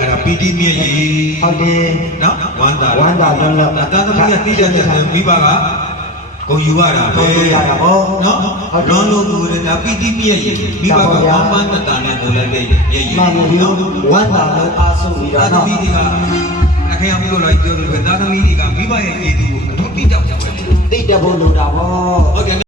အဲ့ဒါပီတိမြည့်ကြီး ဟုတ်တယ် နော်ဝမ်းသာ ဝမ်းသာလုံးလုံး တာသမီးကသိကြတဲ့မိဘကကိုယူရတာပဲ ကိုယူရတာပေါ့ နော်လွန်လို့ကိုလည်းဒါပီတိမြည့်ကြီးမိဘကဝမ်းမန်းတန်နဲ့ကိုလည်းတဲ့မြည့်ကြီး မှန်ပါဗျာဝမ်းသာလုံးအားဆုံးပြီး တာ တော့ သမီးတွေကလက်ခဲအောင်လို့လိုက်ပြောလို့တာသမီးတွေကမိဘရဲ့ကျေးဇူးကိုအထူးတိတောက်ကြပါလေ သိတတ်ဖို့လိုတာပေါ့ ဟုတ်ကဲ့